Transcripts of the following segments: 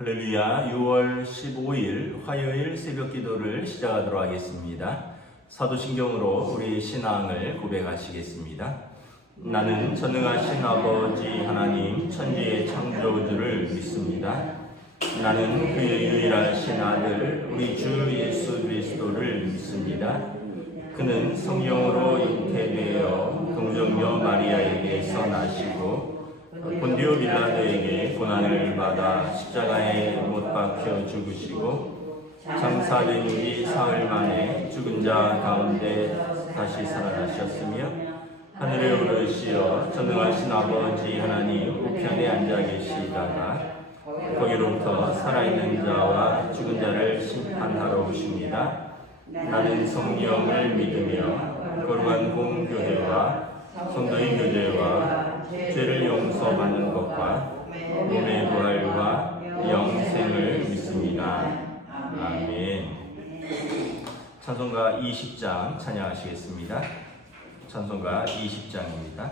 할렐루야. 6월 15일 화요일 새벽 기도를 시작하도록 하겠습니다. 사도신경으로 우리 신앙을 고백하시겠습니다. 나는 전능하신 아버지 하나님 천지의 창조주를 믿습니다. 나는 그의 유일하신 아들 우리 주 예수 그리스도를 믿습니다. 그는 성령으로 잉태되어 동정녀 마리아에게서 나시고 본디오 빌라도에게 고난을 받아 십자가에 못 박혀 죽으시고 장사된 지 사흘 만에 죽은 자 가운데 다시 살아나셨으며 하늘에 오르시어 전능하신 아버지 하나님 우편에 앉아 계시다가 거기로부터 살아있는 자와 죽은 자를 심판하러 오십니다. 나는 성령을 믿으며 거룩한 공교회와 성도의 교제와 죄를 용서받는 것과 몸의 부활과 영생을 믿습니다. 아멘. 찬송가 20장 찬양하시겠습니다. 찬송가 20장입니다.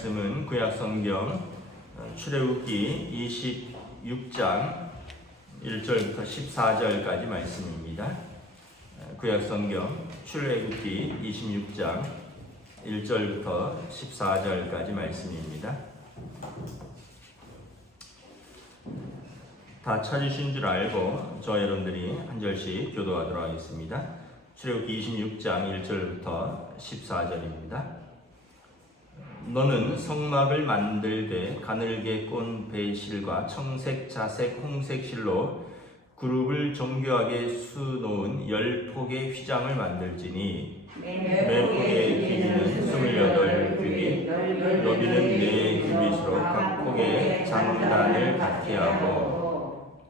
말씀은 구약성경 출애굽기 26장 1절부터 14절까지 말씀입니다. 구약성경 출애굽기 26장 1절부터 14절까지 말씀입니다. 다 찾으신 줄 알고 저 여러분들이 한 절씩 교도하도록 하겠습니다. 출애굽기 26장 1절부터 14절입니다. 너는 성막을 만들되 가늘게 꼰 배실과 청색, 자색, 홍색 실로 그룹을 정교하게 수놓은 10폭의 휘장을 만들지니 매 폭의 길이는 28규빗, 너비는 4규빗으로 각 폭의 장단을 같게 하고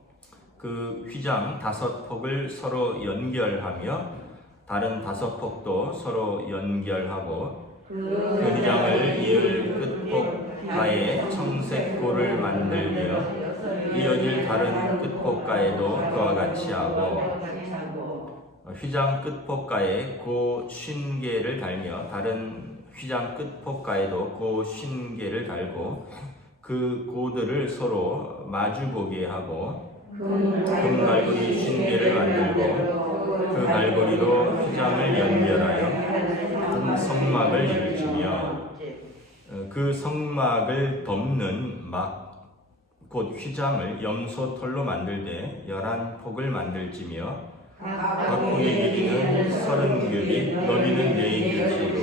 그 휘장 5폭을 서로 연결하며 다른 5폭도 서로 연결하고 그 휘장을 이을 끝폭가에 청색고를 만들며 이어질 다른 끝폭가에도 그와 같이 하고 휘장 끝폭가에 고 50개를 달며 다른 휘장 끝폭가에도 고 50개를 달고 그 고들을 서로 마주보게 하고 금갈고리 50개를 만들고 그 갈고리로 휘장을 연결하여 한 성막을 일으키며 그 성막을 덮는 막 곧 휘장을 염소털로 만들되 11폭을 만들지며 각 폭의 길이는 30규빗, 너비는 4규빗으로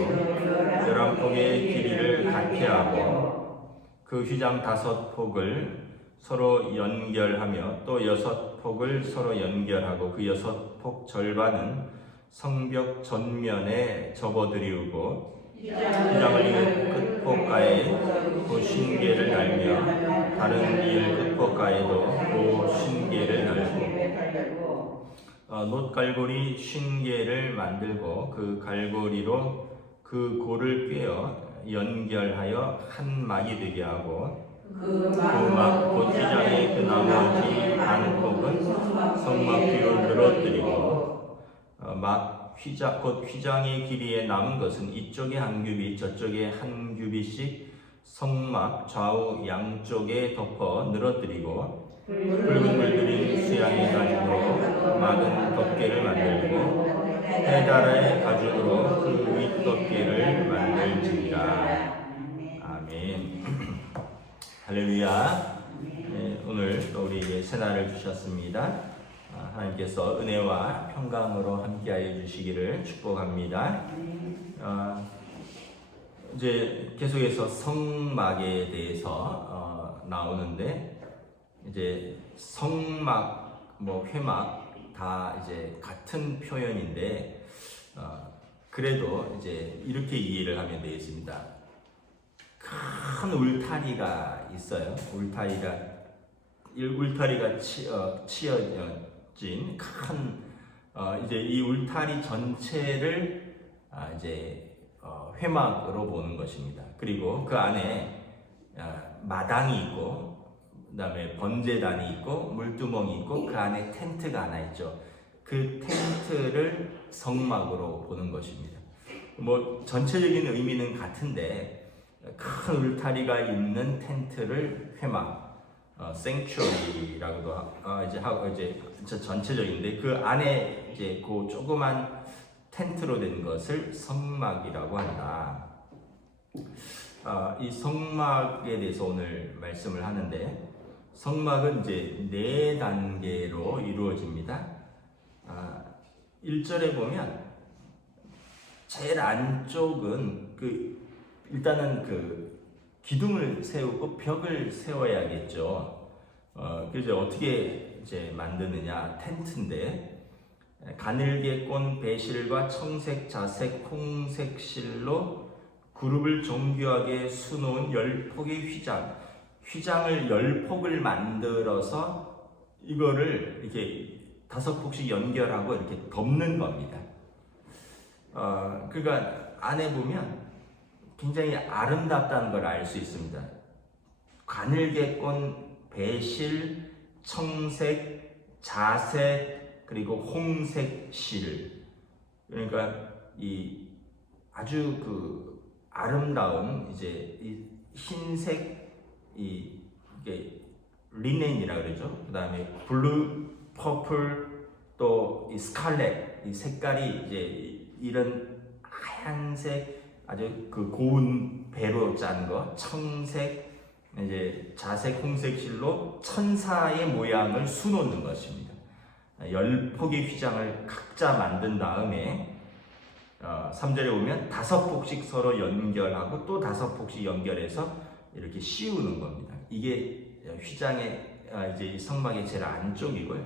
11폭의 길이를 같게 하고 그 휘장 5폭을 서로 연결하며 또 6폭을 서로 연결하고 그 6폭 절반은 성벽 전면에 접어들이우고 휘장을 이은 끝폭가에 그 50개를 달며 다른 이을 끝폭가에도 그 50개를 달고 놋갈고리 50개를 만들고 그 갈고리로 그 고를 꿰어 연결하여 한 막이 되게 하고 그 막 곧 휘장의 그 나머지 반 폭은 성막 뒤로 늘어뜨리고 막 휘장, 곧 휘장의 길이에 남은 것은 이쪽에 한 규빗 저쪽에 한 규빗씩 성막 좌우 양쪽에 덮어 늘어뜨리고 붉은 물들인 수양의 가죽으로 막은 덮개를 만들고 해달의 가죽으로 그 윗덮개를 만들지니라. 아멘. 할렐루야. 네, 오늘 또 우리에게 새날을 주셨습니다. 하나님께서 은혜와 평강으로 함께하여 주시기를 축복합니다. 이제 계속해서 성막에 대해서 나오는데 이제 성막, 회막 다 이제 같은 표현인데 그래도 이제 이렇게 이해를 하면 되겠습니다. 큰 울타리가 있어요. 울타리가 치어진 큰 이제 이 울타리 전체를 이제 회막으로 보는 것입니다. 그리고 그 안에 마당이 있고 그다음에 번제단이 있고 물두멍이 있고 그 안에 텐트가 하나 있죠. 그 텐트를 성막으로 보는 것입니다. 전체적인 의미는 같은데 큰 울타리가 있는 텐트를 회막, sanctuary라고도 이제 전체적인데 그 안에 이제 그 조그만 텐트로 된 것을 성막이라고 한다. 이 성막에 대해서 오늘 말씀을 하는데 성막은 이제 4단계로 이루어집니다. 1절에 보면 제일 안쪽은 일단은 기둥을 세우고 벽을 세워야겠죠. 그래서 어떻게 이제 만드느냐? 텐트인데 가늘게 꼰 배실과 청색, 자색, 홍색 실로 그룹을 정교하게 수놓은 10폭의 휘장을 10폭을 만들어서 이거를 이렇게 5폭씩 연결하고 이렇게 덮는 겁니다. 그러니까 안에 보면 굉장히 아름답다는 걸 알 수 있습니다. 가늘게 꼰 배실, 청색, 자색, 그리고 홍색 실. 그러니까 이 아주 아름다운 이제 이 흰색 이게 리넨이라 그러죠. 그다음에 블루, 퍼플, 또 이 스칼렛 이 색깔이 이제 이런 하얀색 아주 고운 배로 짠 거, 청색, 이제 자색, 홍색 실로 천사의 모양을 수놓는 것입니다. 10폭의 휘장을 각자 만든 다음에 3절에 보면 5폭씩 서로 연결하고 또 5폭씩 연결해서 이렇게 씌우는 겁니다. 이게 휘장의 이제 성막의 제일 안쪽이고요.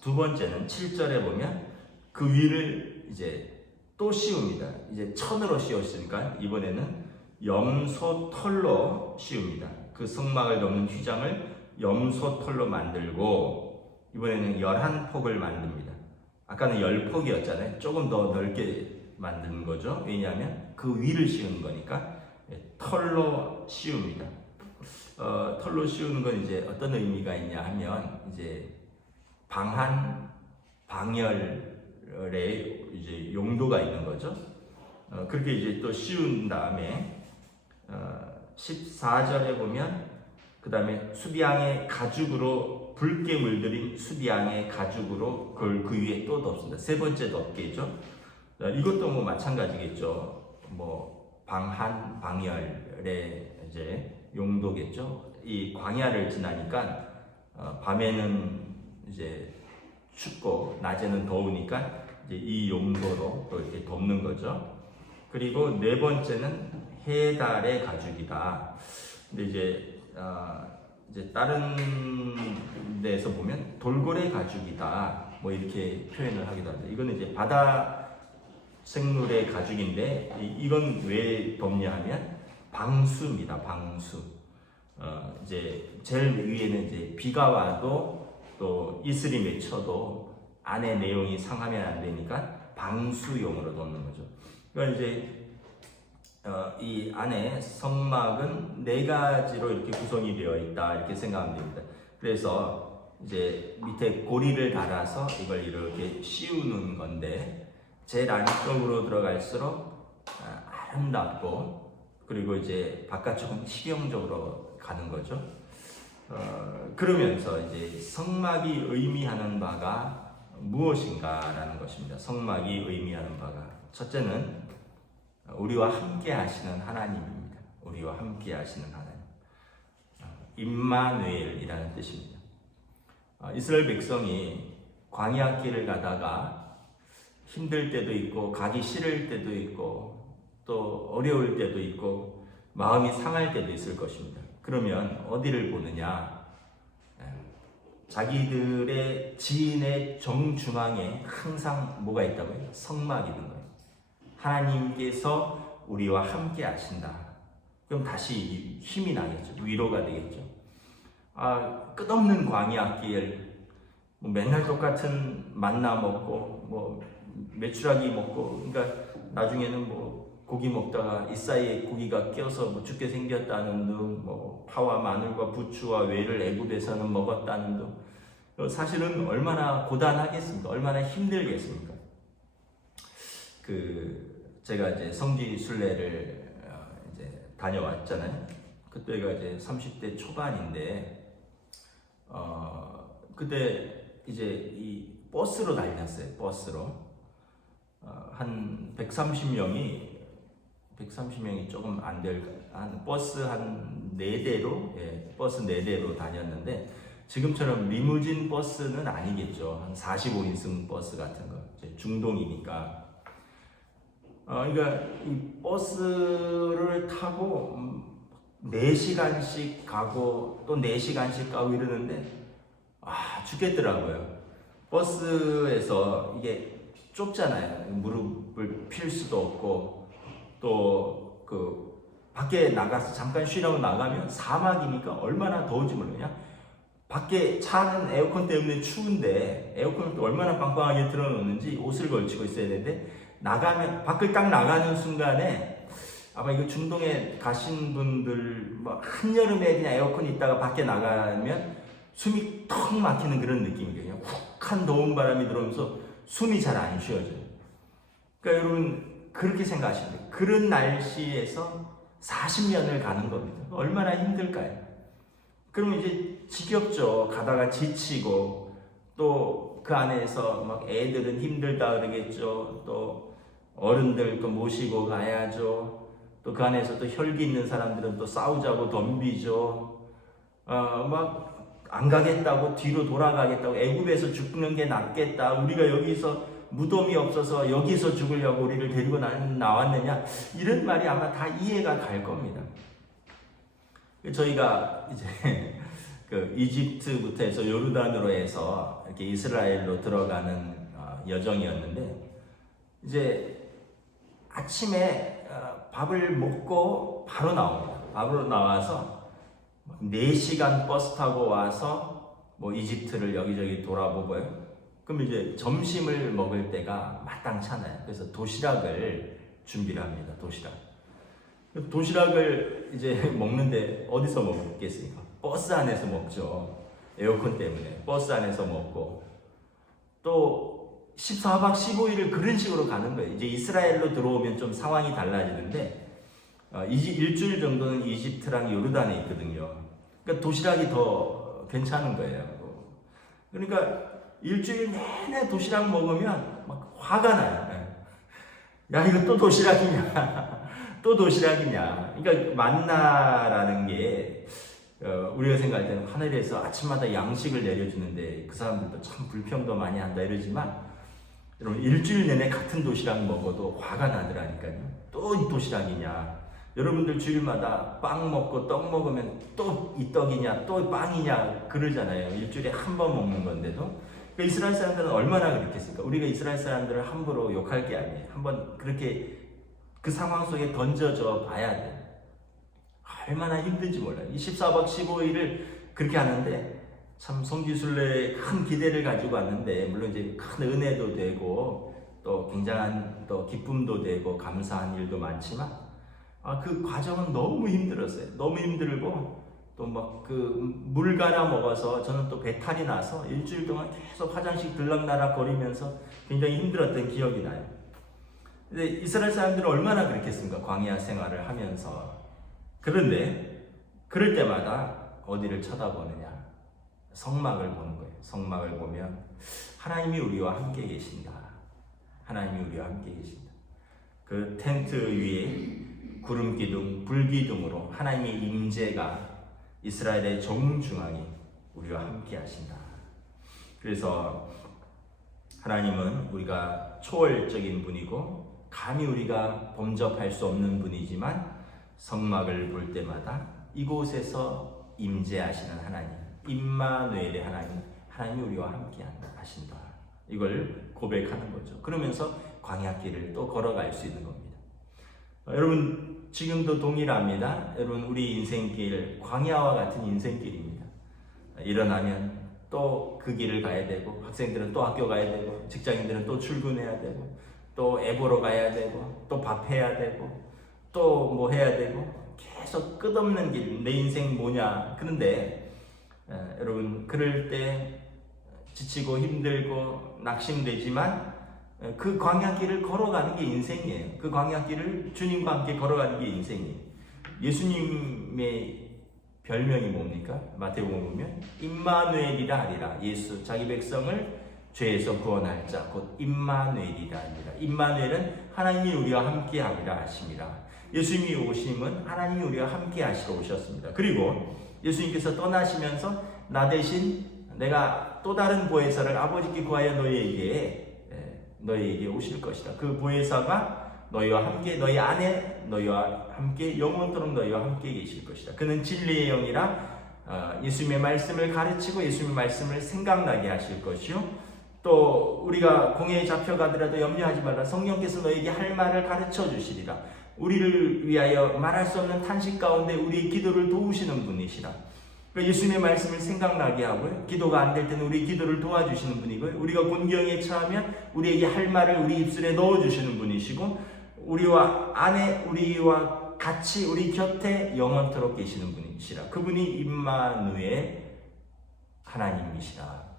두 번째는 7절에 보면 그 위를 이제 또 씌웁니다. 이제 천으로 씌웠으니까 이번에는 염소 털로 씌웁니다. 그 성막을 덮는 휘장을 염소 털로 만들고 이번에는 11폭을 만듭니다. 아까는 10폭이었잖아요. 조금 더 넓게 만드는 거죠. 왜냐하면 그 위를 씌우는 거니까 털로 씌웁니다. 털로 씌우는 건 이제 어떤 의미가 있냐 하면 이제 방한, 방열의 이제 용도가 있는 거죠. 그렇게 이제 또 씌운 다음에 14절에 보면 그 다음에 수비양의 가죽으로 붉게 물들인 수비양의 가죽으로 그걸 그 위에 또 덮습니다. 세 번째 덮개죠. 이것도 뭐 마찬가지겠죠. 뭐 방한 방열의 이제 용도겠죠. 이 광야를 지나니까 밤에는 이제 춥고 낮에는 더우니까 이제 이 용도로 또 이렇게 덮는 거죠. 그리고 네 번째는 해달의 가죽이다. 근데 이제 다른 데서 보면 돌고래 가죽이다. 뭐 이렇게 표현을 하기도 합니다. 이거는 이제 바다 생물의 가죽인데 이건 왜 덮냐 하면 방수입니다. 방수. 이제 제일 위에는 이제 비가 와도 또 이슬이 맺혀도 안에 내용이 상하면 안 되니까 방수용으로 덮는 거죠. 그러니까 이제 이 안에 성막은 네 가지로 이렇게 구성이 되어 있다 이렇게 생각하면 됩니다. 그래서 이제 밑에 고리를 달아서 이걸 이렇게 씌우는 건데 제일 안쪽으로 들어갈수록 아름답고 그리고 이제 바깥쪽은 실용적으로 가는 거죠. 그러면서 이제 성막이 의미하는 바가 무엇인가라는 것입니다. 성막이 의미하는 바가 첫째는 우리와 함께 하시는 하나님입니다. 우리와 함께 하시는 하나님. 임마누엘이라는 뜻입니다. 이스라엘 백성이 광야길을 가다가 힘들 때도 있고 가기 싫을 때도 있고 또 어려울 때도 있고 마음이 상할 때도 있을 것입니다. 그러면 어디를 보느냐? 자기들의 지인의 정중앙에 항상 뭐가 있다고요? 성막이 있는 거예요. 하나님께서 우리와 함께 하신다. 그럼 다시 힘이 나겠죠. 위로가 되겠죠. 끝없는 광야길, 뭐 맨날 똑같은 만나 먹고, 뭐 메추라기 먹고, 그러니까 나중에는 뭐 고기 먹다가 이 사이에 고기가 껴서 뭐 죽게 생겼다는 등, 뭐 파와 마늘과 부추와 외를 애굽에서는 먹었다는 등, 사실은 얼마나 고단하겠습니까? 얼마나 힘들겠습니까? 제가 이제 성지 순례를 이제 다녀왔잖아요. 그때가 이제 30대 초반인데, 그때 이제 이 버스로 다녔어요. 버스로 한 130명이 조금 안 될, 한 버스 한 4대로, 버스 4대로 다녔는데, 지금처럼 리무진 버스는 아니겠죠. 한 45인승 버스 같은 거. 중동이니까. 그러니까 이 버스를 타고 4시간씩 가고 또 4시간씩 가고 이러는데 죽겠더라고요. 버스에서 이게 좁잖아요. 무릎을 필 수도 없고 또 밖에 나가서 잠깐 쉬려고 나가면 사막이니까 얼마나 더운지 모르냐. 밖에 차는 에어컨 때문에 추운데 에어컨을 또 얼마나 빵빵하게 틀어놓는지 옷을 걸치고 있어야 되는데 나가면 밖을 딱 나가는 순간에 아마 이거 중동에 가신 분들 뭐 한여름에 그냥 에어컨 있다가 밖에 나가면 숨이 턱 막히는 그런 느낌이에요. 훅한 더운 바람이 들어오면서 숨이 잘 안 쉬어져요. 그러니까 여러분 그렇게 생각하시면 돼요. 그런 날씨에서 40년을 가는 겁니다. 얼마나 힘들까요? 그러면 이제 지겹죠. 가다가 지치고 또 그 안에서 막 애들은 힘들다 그러겠죠. 또 어른들 또 모시고 가야죠. 또 그 안에서 또 혈기 있는 사람들은 또 싸우자고 덤비죠. 막 안 가겠다고 뒤로 돌아가겠다고 애굽에서 죽는 게 낫겠다. 우리가 여기서 무덤이 없어서 여기서 죽으려고 우리를 데리고 나왔느냐. 이런 말이 아마 다 이해가 갈 겁니다. 저희가 이제 이집트부터 해서 요르단으로 해서 이렇게 이스라엘로 들어가는 여정이었는데 이제 아침에 밥을 먹고 바로 나옵니다. 바로 나와서 4시간 버스 타고 와서 뭐 이집트를 여기저기 돌아보고요. 그럼 이제 점심을 먹을 때가 마땅찮아요. 그래서 도시락을 준비를 합니다. 도시락을 이제 먹는데 어디서 먹겠습니까? 버스 안에서 먹죠. 에어컨 때문에 버스 안에서 먹고 또 14박 15일을 그런 식으로 가는 거예요. 이제 이스라엘로 들어오면 좀 상황이 달라지는데 일주일 정도는 이집트랑 요르단에 있거든요. 그러니까 도시락이 더 괜찮은 거예요. 그러니까 일주일 내내 도시락 먹으면 막 화가 나요. 야, 이거 또 도시락이냐? 또 도시락이냐? 그러니까 만나라는 게 우리가 생각할 때는 하늘에서 아침마다 양식을 내려주는데 그 사람들도 참 불평도 많이 한다 이러지만 여러분 일주일 내내 같은 도시락 먹어도 화가 나더라니까요. 또 도시락이냐? 여러분들 주일마다 빵 먹고 떡 먹으면 또 이 떡이냐 또 빵이냐 그러잖아요. 일주일에 한 번 먹는 건데도. 그러니까 이스라엘 사람들은 얼마나 그렇겠습니까? 우리가 이스라엘 사람들을 함부로 욕할 게 아니에요. 한번 그렇게 그 상황 속에 던져져 봐야 돼요. 얼마나 힘든지 몰라요. 이 14박 15일을 그렇게 하는데 참 성지순례에 큰 기대를 가지고 왔는데 물론 이제 큰 은혜도 되고 또 굉장한 또 기쁨도 되고 감사한 일도 많지만 그 과정은 너무 힘들었어요. 너무 힘들고 또 막 그 물 갈아 먹어서 저는 또 배탈이 나서 일주일 동안 계속 화장실 들락날락 거리면서 굉장히 힘들었던 기억이 나요. 근데 이스라엘 사람들은 얼마나 그렇겠습니까? 광야 생활을 하면서. 그런데 그럴 때마다 어디를 쳐다보느냐? 성막을 보는 거예요. 성막을 보면 하나님이 우리와 함께 계신다. 하나님이 우리와 함께 계신다. 그 텐트 위에 구름 기둥, 불 기둥으로 하나님의 임재가 이스라엘의 정중앙에 우리와 함께 하신다. 그래서 하나님은 우리가 초월적인 분이고 감히 우리가 범접할 수 없는 분이지만 성막을 볼 때마다 이곳에서 임재하시는 하나님, 임마누엘의 하나님, 하나님이 우리와 함께 하신다. 이걸 고백하는 거죠. 그러면서 광야길을 또 걸어갈 수 있는 겁니다. 여러분 지금도 동일합니다. 여러분 우리 인생길 광야와 같은 인생길입니다. 일어나면 또 그 길을 가야 되고 학생들은 또 학교 가야 되고 직장인들은 또 출근해야 되고 또 애 보러 가야 되고 또 밥해야 되고 또 뭐 해야 되고 계속 끝없는 길. 내 인생 뭐냐. 그런데 여러분 그럴 때 지치고 힘들고 낙심되지만 그 광야길을 걸어가는 게 인생이에요. 그 광야길을 주님과 함께 걸어가는 게 인생이에요. 예수님의 별명이 뭡니까? 마태복음 보면 임마누엘이라 하리라. 예수 자기 백성을 죄에서 구원할 자 곧 임마누엘이라 하리라. 임마누엘은 하나님이 우리와 함께 하리라 하심이라. 예수님이 오심은 하나님이 우리와 함께 하시러 오셨습니다. 그리고 예수님께서 떠나시면서 나 대신 내가 또 다른 보혜사를 아버지께 구하여 너희에게 오실 것이다. 그 보혜사가 너희와 함께 너희 안에 너희와 함께 영원토록 너희와 함께 계실 것이다. 그는 진리의 영이라 예수님의 말씀을 가르치고 예수님의 말씀을 생각나게 하실 것이요 또 우리가 공회에 잡혀가더라도 염려하지 말라. 성령께서 너희에게 할 말을 가르쳐 주시리라. 우리를 위하여 말할 수 없는 탄식 가운데 우리의 기도를 도우시는 분이시라. 예수님의 말씀을 생각나게 하고요. 기도가 안 될 때는 우리 기도를 도와주시는 분이고요. 우리가 곤경에 처하면 우리에게 할 말을 우리 입술에 넣어주시는 분이시고 우리와 안에 우리와 같이 우리 곁에 영원토록 계시는 분이시라. 그분이 임마누엘 하나님이시라.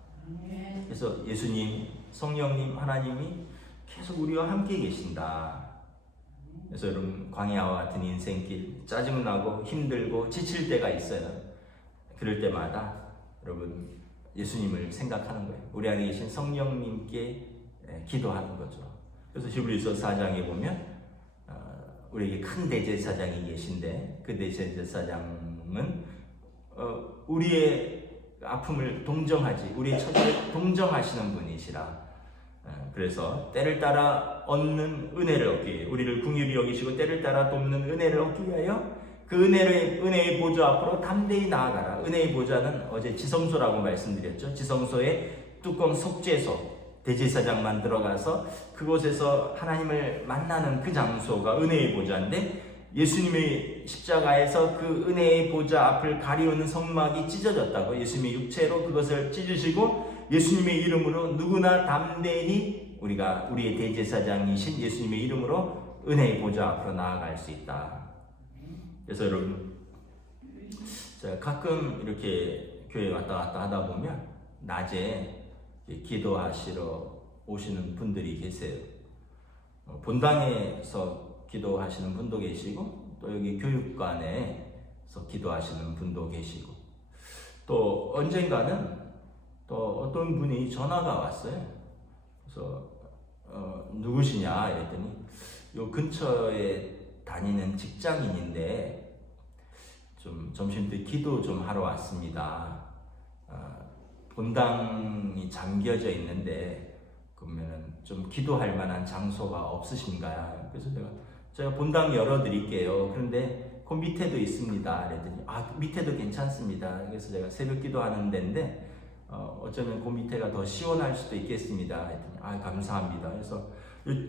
그래서 예수님, 성령님, 하나님이 계속 우리와 함께 계신다. 그래서 여러분 광야와 같은 인생길 짜증나고 힘들고 지칠 때가 있어요. 그럴 때마다 여러분 예수님을 생각하는 거예요. 우리 안에 계신 성령님께 기도하는 거죠. 그래서 히브리서 4장에 보면 우리에게 큰 대제사장이 계신데 그 대제사장은 우리의 아픔을 동정하지 우리의 처지를 동정하시는 분이시라. 그래서 때를 따라 얻는 은혜를 얻기 위해 우리를 긍휼히 여기시고 때를 따라 돕는 은혜를 얻기 위하여 그 은혜의 보좌 앞으로 담대히 나아가라. 은혜의 보좌는 어제 지성소라고 말씀드렸죠. 지성소의 뚜껑 속죄소 대제사장만 들어가서 그곳에서 하나님을 만나는 그 장소가 은혜의 보좌인데 예수님의 십자가에서 그 은혜의 보좌 앞을 가리우는 성막이 찢어졌다고 예수님의 육체로 그것을 찢으시고 예수님의 이름으로 누구나 담대히 우리가 우리의 대제사장이신 예수님의 이름으로 은혜의 보좌 앞으로 나아갈 수 있다. 그래서 여러분 제가 가끔 이렇게 교회 왔다 갔다 하다 보면 낮에 기도하시러 오시는 분들이 계세요. 본당에서 기도하시는 분도 계시고 또 여기 교육관에서 기도하시는 분도 계시고 또 언젠가는 또 어떤 분이 전화가 왔어요. 그래서 누구시냐 이랬더니 요 근처에 다니는 직장인인데 좀 점심때 기도 좀 하러 왔습니다. 본당이 잠겨져 있는데 그러면은 좀 기도할 만한 장소가 없으신가요? 그래서 제가 본당 열어드릴게요. 그런데 그 밑에도 있습니다. 그랬더니 밑에도 괜찮습니다. 그래서 제가 새벽 기도하는 데인데 어쩌면 그 밑에가 더 시원할 수도 있겠습니다. 했더니 감사합니다. 그래서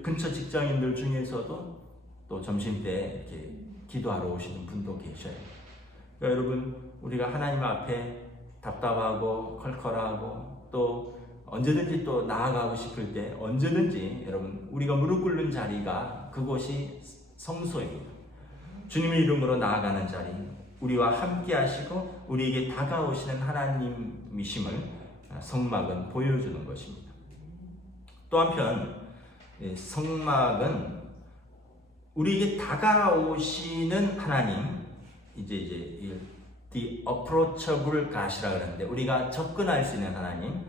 근처 직장인들 중에서도 또 점심 때 이렇게 기도하러 오시는 분도 계셔요. 그러니까 여러분 우리가 하나님 앞에 답답하고 컬컬하고 또 언제든지 또 나아가고 싶을 때 언제든지 여러분 우리가 무릎 꿇는 자리가 그곳이 성소입니다. 주님의 이름으로 나아가는 자리, 우리와 함께 하시고 우리에게 다가오시는 하나님이심을 성막은 보여주는 것입니다. 또 한편 성막은 우리에게 다가오시는 하나님, 이제 the approachable God이라 그러는데 우리가 접근할 수 있는 하나님,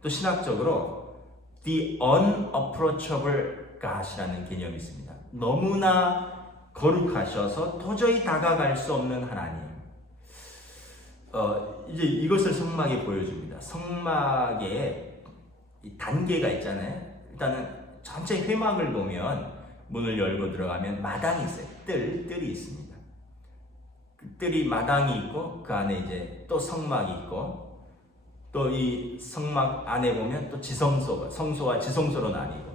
또 신학적으로 the unapproachable God이라는 개념이 있습니다. 너무나 거룩하셔서 도저히 다가갈 수 없는 하나님. 이제 이것을 성막에 보여줍니다. 성막에 이 단계가 있잖아요. 일단은 전체 회막을 보면 문을 열고 들어가면 마당이 있어요. 뜰이 있습니다. 그 뜰이 마당이 있고 그 안에 이제 또 성막이 있고 또 이 성막 안에 보면 또 성소와 지성소로 나뉘고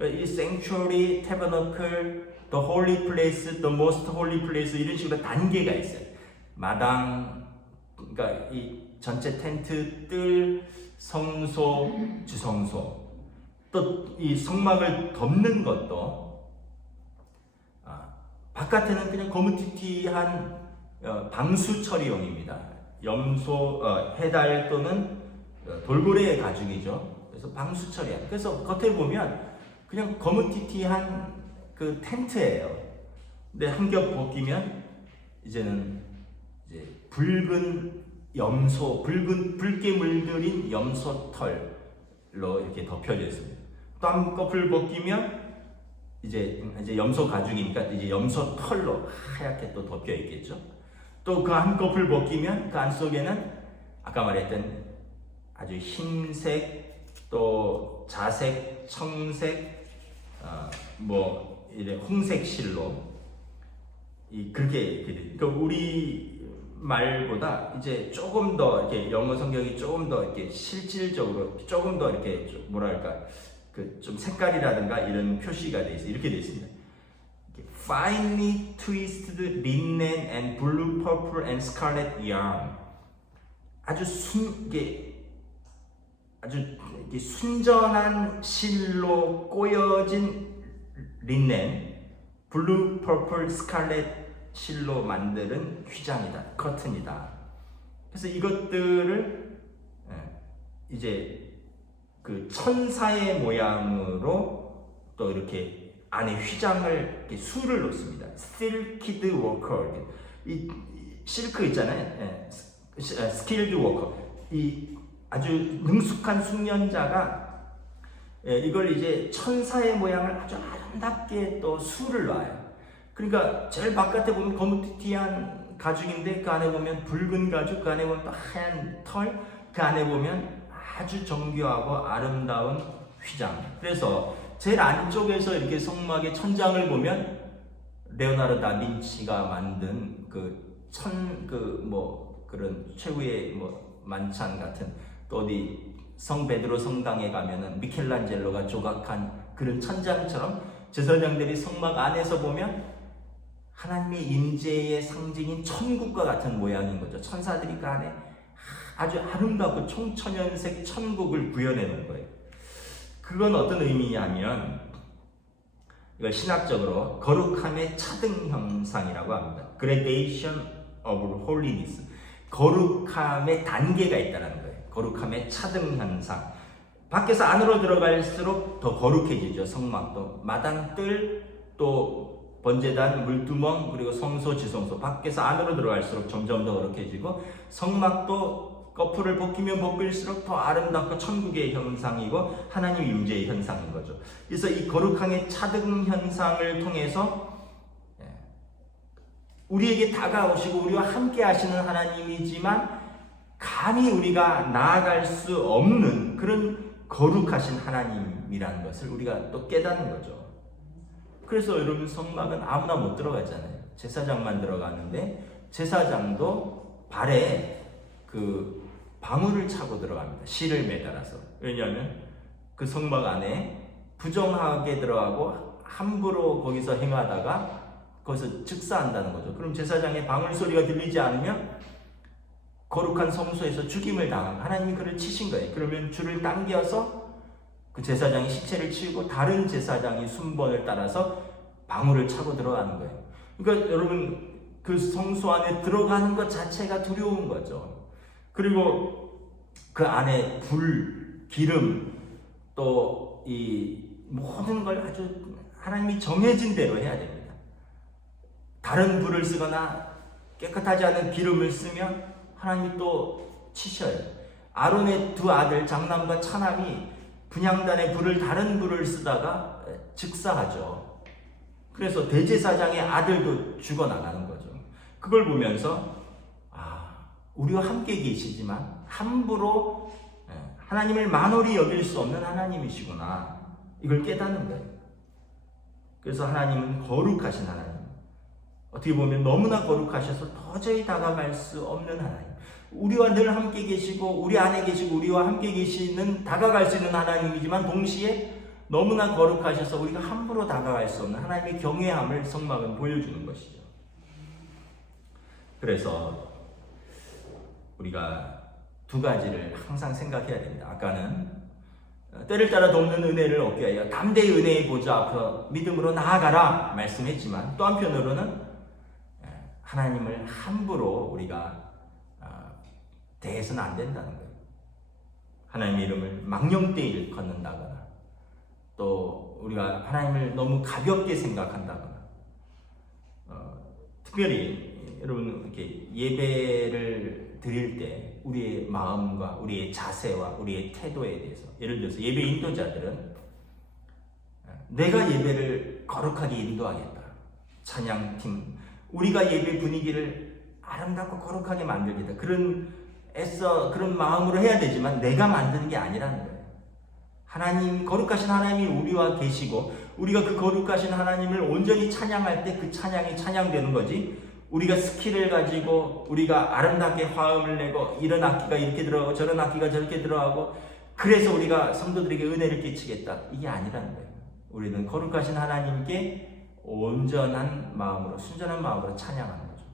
이 sanctuary, tabernacle, the holy place, the most holy place 이런 식으로 단계가 있어요. 마당, 그러니까 이 전체 텐트, 뜰, 성소, 지성소, 또 이 성막을 덮는 것도 바깥에는 그냥 거무튀튀한 방수 처리용입니다. 해달 또는 돌고래 가죽이죠. 그래서 방수 처리한. 그래서 겉에 보면 그냥 거무튀튀한 그 텐트예요. 근데 한 겹 벗기면 이제는 이제 붉은 붉게 물들인 염소 털로 이렇게 덮여져 있습니다. 또 한 겹을 벗기면 이제 염소 가죽이니까 이제 염소 털로 하얗게 또 덮여 있겠죠. 또 그 한 겹을 벗기면 그 안속에는 아까 말했던 아주 흰색, 또 자색, 청색, 이래 홍색 실로 그렇게 그러니까 우리 말보다 이제 조금 더 이렇게 영어 성경이 조금 더 이렇게 실질적으로 조금 더 이렇게 뭐랄까 그 좀 색깔이라든가 이런 표시가 돼 있어 이렇게 돼 있습니다. Finely twisted linen and blue, purple and scarlet yarn. 아주 순전한 실로 꼬여진 린넨, 블루, 퍼플, 스칼렛 실로 만드는 휘장이다, 커튼이다. 그래서 이것들을 이제 그 천사의 모양으로 또 이렇게 안에 휘장을 이렇게 수를 놓습니다. Skilled worker, 이 실크 있잖아요. Skilled worker, 이 아주 능숙한 숙련자가 이걸 이제 천사의 모양을 아주 아름답게 또 수를 놔요. 그러니까 제일 바깥에 보면 거무튀튀한 가죽인데 그 안에 보면 붉은 가죽, 그 안에 보면 또 하얀 털, 그 안에 보면 아주 정교하고 아름다운 휘장. 그래서 제일 안쪽에서 이렇게 성막의 천장을 보면 레오나르도 다빈치가 만든 그런 최후의 만찬 같은, 또 어디 성 베드로 성당에 가면은 미켈란젤로가 조각한 그런 천장처럼 제사장들이 성막 안에서 보면 하나님의 임재의 상징인 천국과 같은 모양인 거죠. 천사들이 그 안에 아주 아름답고 총천연색 천국을 구현해 놓은 거예요. 그건 어떤 의미냐면 이걸 신학적으로 거룩함의 차등 형상이라고 합니다. Gradation of Holiness. 거룩함의 단계가 있다는 거예요. 거룩함의 차등 현상. 밖에서 안으로 들어갈수록 더 거룩해지죠. 성막도 마당뜰 또 번제단 물두멍 그리고 성소 지성소 밖에서 안으로 들어갈수록 점점 더 거룩해지고 성막도 거풀을 벗기면 벗길수록 더 아름답고 천국의 현상이고 하나님의 임재의 현상인 거죠. 그래서 이 거룩함의 차등 현상을 통해서 우리에게 다가오시고 우리와 함께 하시는 하나님이지만 감히 우리가 나아갈 수 없는 그런 거룩하신 하나님이라는 것을 우리가 또 깨닫는 거죠. 그래서 여러분 성막은 아무나 못 들어가잖아요. 제사장만 들어가는데 제사장도 발에 그 방울을 차고 들어갑니다. 실을 매달아서. 왜냐하면 그 성막 안에 부정하게 들어가고 함부로 거기서 행하다가 거기서 즉사한다는 거죠. 그럼 제사장의 방울 소리가 들리지 않으면 거룩한 성소에서 죽임을 당한 하나님이 그를 치신 거예요. 그러면 줄을 당겨서 그 제사장이 시체를 치우고 다른 제사장이 순번을 따라서 방울을 차고 들어가는 거예요. 그러니까 여러분 그 성소 안에 들어가는 것 자체가 두려운 거죠. 그리고 그 안에 불, 기름 또 이 모든 걸 아주 하나님이 정해진 대로 해야 됩니다. 다른 불을 쓰거나 깨끗하지 않은 기름을 쓰면 하나님이 또 치셔요. 아론의 두 아들 장남과 차남이 분향단의 불을 다른 불을 쓰다가 즉사하죠. 그래서 대제사장의 아들도 죽어나가는 거죠. 그걸 보면서 우리와 함께 계시지만 함부로 하나님을 만홀히 여길 수 없는 하나님이시구나. 이걸 깨닫는 거예요. 그래서 하나님은 거룩하신 하나님. 어떻게 보면 너무나 거룩하셔서 도저히 다가갈 수 없는 하나님. 우리와 늘 함께 계시고 우리 안에 계시고 우리와 함께 계시는 다가갈 수 있는 하나님이지만 동시에 너무나 거룩하셔서 우리가 함부로 다가갈 수 없는 하나님의 경외함을 성막은 보여주는 것이죠. 그래서 우리가 두 가지를 항상 생각해야 됩니다. 아까는 때를 따라 돕는 은혜를 얻게 하여 담대히 은혜의 보좌 앞으로 믿음으로 나아가라 말씀했지만 또 한편으로는 하나님을 함부로 우리가 대해서는 안 된다는 거예요. 하나님의 이름을 망령되이 일컫는다거나 또 우리가 하나님을 너무 가볍게 생각한다거나 특별히 여러분 이렇게 예배를 드릴 때 우리의 마음과 우리의 자세와 우리의 태도에 대해서 예를 들어서 예배 인도자들은 내가 예배를 거룩하게 인도하겠다. 찬양팀 우리가 예배 분위기를 아름답고 거룩하게 만들겠다. 그런 마음으로 해야 되지만 내가 만드는 게 아니라는 거예요. 하나님 거룩하신 하나님이 우리와 계시고 우리가 그 거룩하신 하나님을 온전히 찬양할 때 그 찬양이 찬양되는 거지. 우리가 스킬을 가지고 우리가 아름답게 화음을 내고 이런 악기가 이렇게 들어가고 저런 악기가 저렇게 들어가고 그래서 우리가 성도들에게 은혜를 끼치겠다. 이게 아니라는 거예요. 우리는 거룩하신 하나님께 온전한 마음으로 순전한 마음으로 찬양하는 거죠.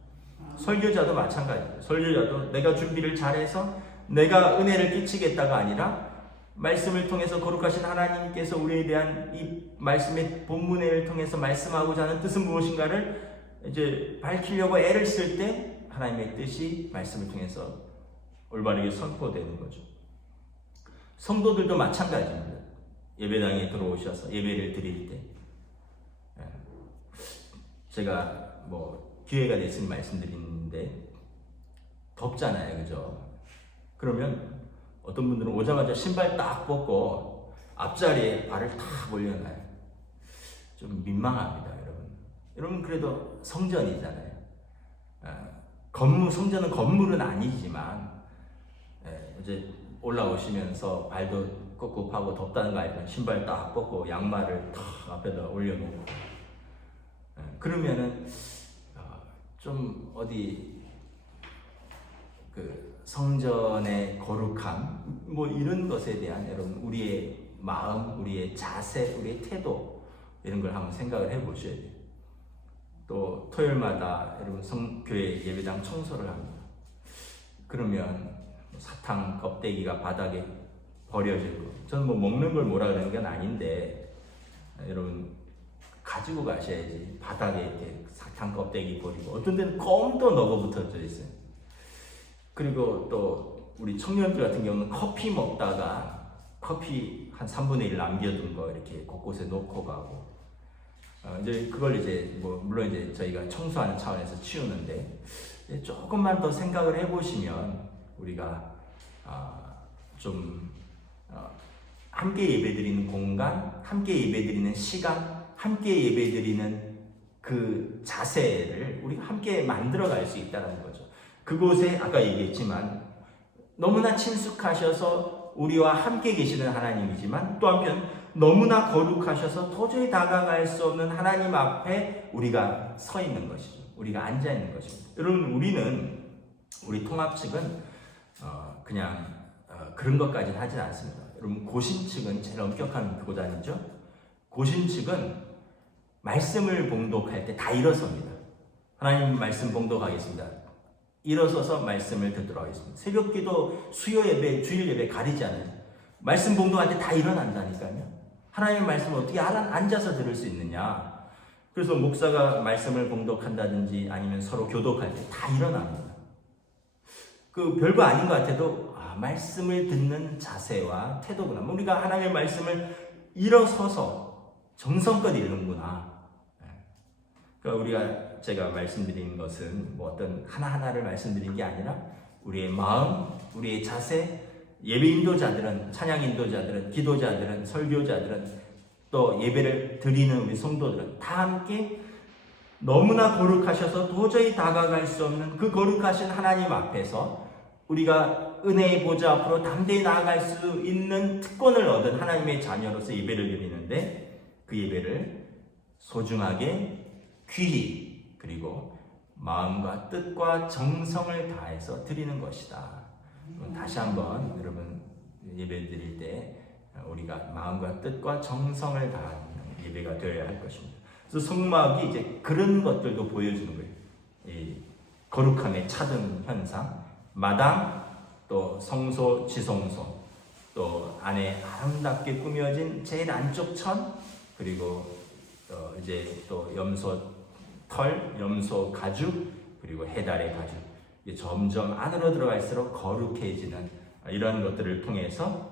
설교자도 마찬가지예요. 설교자도 내가 준비를 잘해서 내가 은혜를 끼치겠다가 아니라 말씀을 통해서 거룩하신 하나님께서 우리에 대한 이 말씀의 본문을 통해서 말씀하고자 하는 뜻은 무엇인가를 이제 밝히려고 애를 쓸 때 하나님의 뜻이 말씀을 통해서 올바르게 선포되는 거죠. 성도들도 마찬가지입니다. 예배당에 들어오셔서 예배를 드릴 때 제가 기회가 됐으니 말씀드리는데 덥잖아요, 그죠? 그러면 어떤 분들은 오자마자 신발 딱 벗고 앞자리에 발을 탁 올려놔요. 좀 민망합니다, 여러분. 여러분 그래도 성전이잖아요. 성전은 건물은 아니지만 이제 올라오시면서 발도 꿉꿉하고 덥다는 거 알면 신발 딱 벗고 양말을 탁 앞에다 올려놓고 그러면은 좀 어디 그 성전의 거룩함 이런 것에 대한 여러분 우리의 마음, 우리의 자세, 우리의 태도 이런 걸 한번 생각을 해보셔야 돼요. 또 토요일마다 여러분 교회 예배당 청소를 합니다. 그러면 사탕 껍데기가 바닥에 버려지고 저는 먹는 걸 뭐라 그러는 건 아닌데 여러분 가지고 가셔야지. 바닥에 이렇게 사탕 껍데기 버리고 어떤 데는 껌도 넣어붙어져 있어요. 그리고 또 우리 청년들 같은 경우는 커피 먹다가 커피 한 3분의 1 남겨둔 거 이렇게 곳곳에 놓고 가고, 이제 그걸 이제 물론 이제 저희가 청소하는 차원에서 치우는데, 조금만 더 생각을 해보시면 우리가 좀 함께 예배드리는 공간, 함께 예배드리는 시간, 함께 예배드리는 그 자세를 우리가 함께 만들어갈 수 있다는 거죠. 그곳에 아까 얘기했지만 너무나 친숙하셔서 우리와 함께 계시는 하나님이지만 또 한편 너무나 거룩하셔서 도저히 다가갈 수 없는 하나님 앞에 우리가 서 있는 것이죠. 우리가 앉아 있는 것입니다. 여러분, 우리 통합 측은 그냥 그런 것까지는 하진 않습니다. 여러분, 고신 측은 제일 엄격한 교단이죠. 고신 측은 말씀을 봉독할 때 다 일어섭니다. 하나님 말씀 봉독하겠습니다. 일어서서 말씀을 듣도록 하겠습니다. 새벽기도, 수요 예배, 주일 예배 가리지 않아요. 말씀 봉독할 때 다 일어난다니까요. 하나님의 말씀을 어떻게 앉아서 들을 수 있느냐. 그래서 목사가 말씀을 봉독한다든지 아니면 서로 교독할 때 다 일어납니다. 그 별거 아닌 것 같아도 말씀을 듣는 자세와 태도구나. 우리가 하나님의 말씀을 일어서서 정성껏 읽는구나. 그러니까 우리가 제가 말씀드린 것은 어떤 하나하나를 말씀드린 게 아니라 우리의 마음, 우리의 자세, 예배 인도자들은, 찬양 인도자들은, 기도자들은, 설교자들은, 또 예배를 드리는 우리 성도들은 다 함께 너무나 거룩하셔서 도저히 다가갈 수 없는 그 거룩하신 하나님 앞에서 우리가 은혜의 보좌 앞으로 담대히 나아갈 수 있는 특권을 얻은 하나님의 자녀로서 예배를 드리는데, 그 예배를 소중하게, 귀히, 그리고 마음과 뜻과 정성을 다해서 드리는 것이다. 다시 한번 여러분, 예배 드릴 때 우리가 마음과 뜻과 정성을 다하는 예배가 되어야 할 것입니다. 그래서 성막이 이제 그런 것들도 보여주는 거예요. 이 거룩함의 차등 현상, 마당, 또 성소, 지성소, 또 안에 아름답게 꾸며진 제일 안쪽 천, 그리고 이제 또 염소 털, 염소 가죽, 그리고 해달의 가죽. 이게 점점 안으로 들어갈수록 거룩해지는 이런 것들을 통해서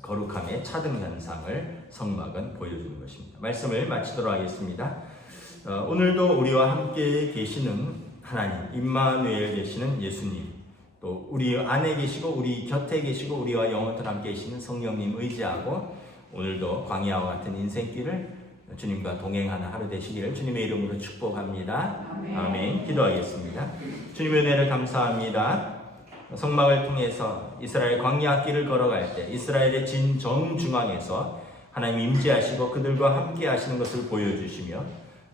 거룩함의 차등 현상을 성막은 보여주는 것입니다. 말씀을 마치도록 하겠습니다. 오늘도 우리와 함께 계시는 하나님, 임마누엘 되시는 예수님, 또 우리 안에 계시고 우리 곁에 계시고 우리와 영원토록 함께 계시는 성령님 의지하고 오늘도 광야와 같은 인생길을 주님과 동행하는 하루 되시기를 주님의 이름으로 축복합니다. 아멘. 기도하겠습니다. 주님의 은혜를 감사합니다. 성막을 통해서 이스라엘 광야 길을 걸어갈 때 이스라엘의 진정중앙에서 하나님 임재하시고 그들과 함께 하시는 것을 보여주시며,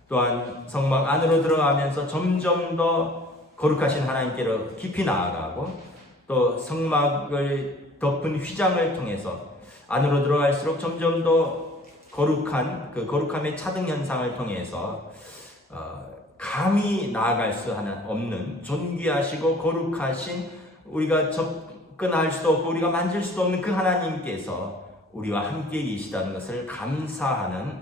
또한 성막 안으로 들어가면서 점점 더 거룩하신 하나님께로 깊이 나아가고, 또 성막을 덮은 휘장을 통해서 안으로 들어갈수록 점점 더 거룩한 그 거룩함의 차등 현상을 통해서 감히 나아갈 수 없는 존귀하시고 거룩하신, 우리가 접근할 수도 없고 우리가 만질 수도 없는 그 하나님께서 우리와 함께 계시다는 것을 감사하는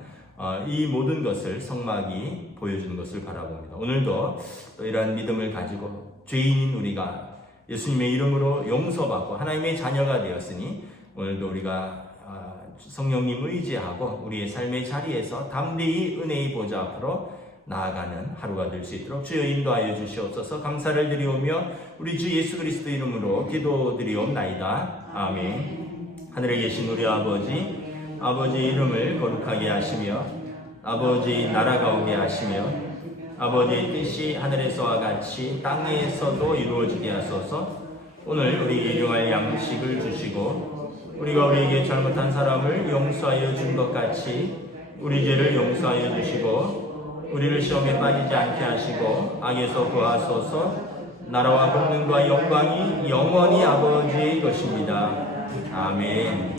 이 모든 것을 성막이 보여주는 것을 바라봅니다. 오늘도 또 이러한 믿음을 가지고 죄인인 우리가 예수님의 이름으로 용서받고 하나님의 자녀가 되었으니, 오늘도 우리가 성령님 의지하고 우리의 삶의 자리에서 담대히 은혜의 보좌 앞으로 나아가는 하루가 될 수 있도록 주여 인도하여 주시옵소서. 감사를 드리오며 우리 주 예수 그리스도 이름으로 기도드리옵나이다. 아멘. 하늘에 계신 우리 아버지, 아버지 이름을 거룩하게 하시며 아버지 나라가 오게 하시며 아버지의 뜻이 하늘에서와 같이 땅에서도 이루어지게 하소서. 오늘 우리 일용할 양식을 주시고 우리가 우리에게 잘못한 사람을 용서하여 준 것 같이 우리 죄를 용서하여 주시고 우리를 시험에 빠지지 않게 하시고 악에서 구하소서. 나라와 권능과 영광이 영원히 아버지의 것입니다. 아멘.